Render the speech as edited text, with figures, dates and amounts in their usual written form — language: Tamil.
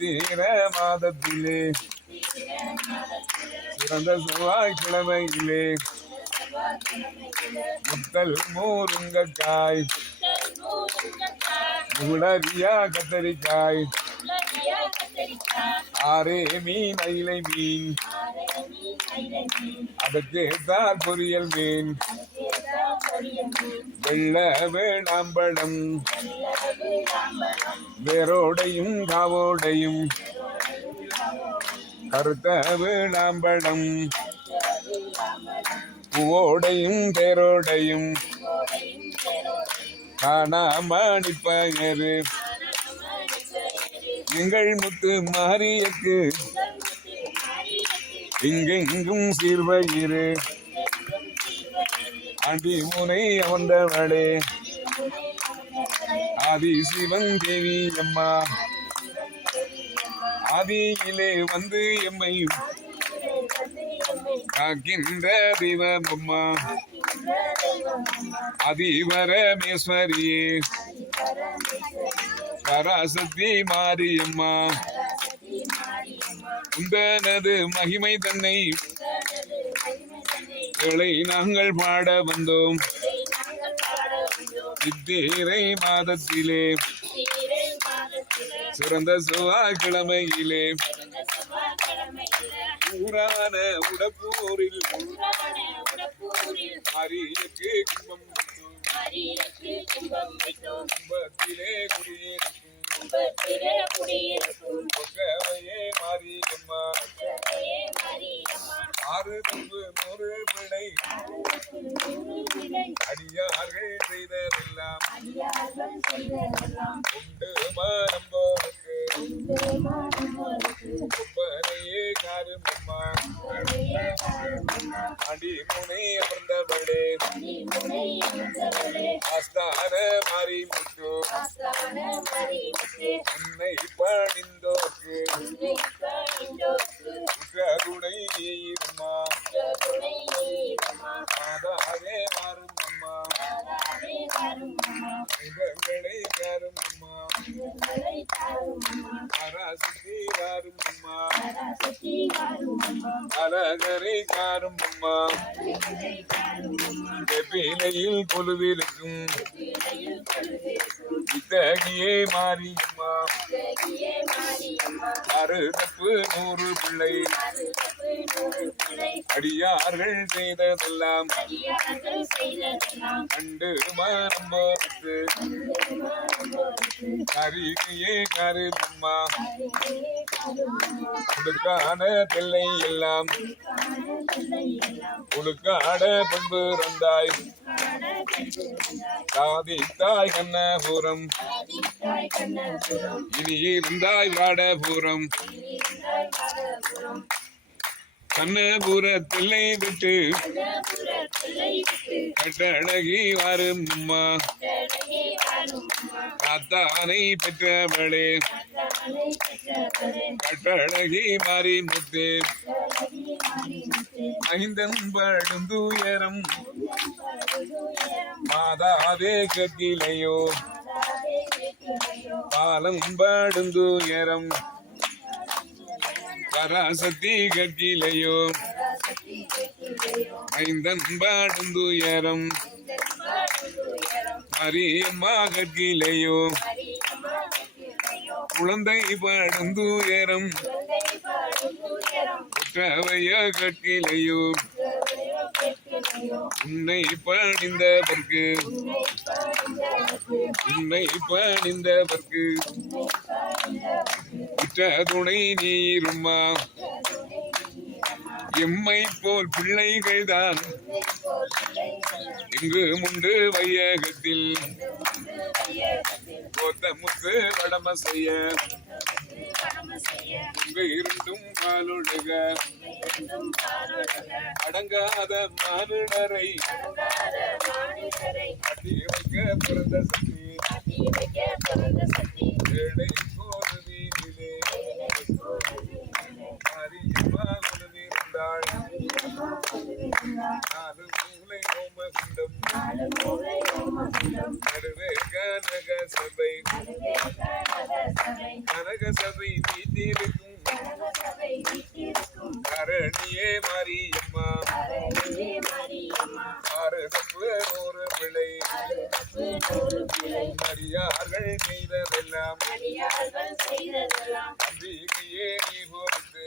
சித்திர மாதத்திலே சிறந்த செவ்வாய்க்கிழமையிலே முத்தல் மூருங்கக்காய் முளரியா கத்தரிக்காய் ஆரே மீன் அயிலை மீன் அதற்கேற்றால் பொரியல் மீன் வெள்ள வேளாம்பழம் வேரோடையும் காவோடையும் கருத்த வேளாம்பழம் பூவோடையும் தேரோடையும் காணாமணிப்பயரு எங்கள் முத்து மாரியக்கு இங்கெங்கும் சீர்வயிறு அடி முனை அமர்ந்தவளே ஆதி சிவன் தேவி அம்மா ஆதியிலே வந்து எம்மை காக்கின்ற தெய்வம் அம்மா அதிவரமேஸ்வரியே பராசக்தி மாரியம்மா உந்தனது மகிமை தன்னை இளை நாங்கள் பாட வந்தோம் சித்திரை மாதத்திலே சிறந்த செவ்வாய்க்கிழமையிலே ஊரான உடப்பூரில் மாரியக்கு கும்பம் கும்பத்திலே குடியேறும் மாரியம்மா ஆறு தம்பு நூறு பிழை அடியார்கள் செய்ததெல்லாம் உண்டு நம்போருக்கு கும்பனையே காருமம்மா அடி முனை அமர்ந்தவளே ஆஸ்தான மாறி முட்டு உன்னை பணிந்தோர்க்கு குற்றகுணை நீருமா மாதாவே மாறும் அம்மா இவர்களை காரும் அம்மா பராசக்தி காரும் அம்மா அழகரை காரும் அம்மா வெப்பிலையில் கொலுவிருக்கும் இத்தகையே மாரியம்மா அறுதப்பு நூறு பிள்ளை அடியார்கள் செய்ததெல்லாம் கண்டு மனம்போருக்கு கருகையே கருமம்மா உடுக்கான தெல்லை எல்லாம் உடுக்காட பண்பு ரந்தாய் சாதித்தாய் கண்ணபுரம் இனி இருந்தாய் வாடபுரம் கண்ணபுரத்தில்லை விட்டு கட்டழகி வரும் அம்மா காத்தானை பெற்றவளே கட்டழகி மாறி முத்து ஐந்தன் படுந்துயரம் மாதாவே கக்கிலையோ பாலம் படுந்துயரம் பராசக்தி கக்கிலையோ ஐந்தன் படுந்துயரம் மரியம்மா கக்கிலையோ குழந்தை படுந்துயரம் குற்றவைய கக்கிலையோ உன்னை பணிந்தவர்க்கு குற்ற துணை நீருமா எம்மை போல் பிள்ளைகள் தான் இங்கு முண்டு வையகத்தில் கோத்தமுத்து வடம செய்ய இங்கு இருந்தும் காலொழுக அடங்காத மானுடரை கட்டி வைக்க பிறந்த சக்தி ஏழை போது வீதிலே மாரியம்மா கொலுவிருந்தாள் நாலு மூலை ஹோமகுண்டம் நடுவே கனக சபை வீட்டிருக்கும் கரணியே மாரியம்மா ஆறு தப்பு ஒரு பிள்ளை மரியார்கள் செய்ததெல்லாம் அம்பிகையே நீ பொறுத்து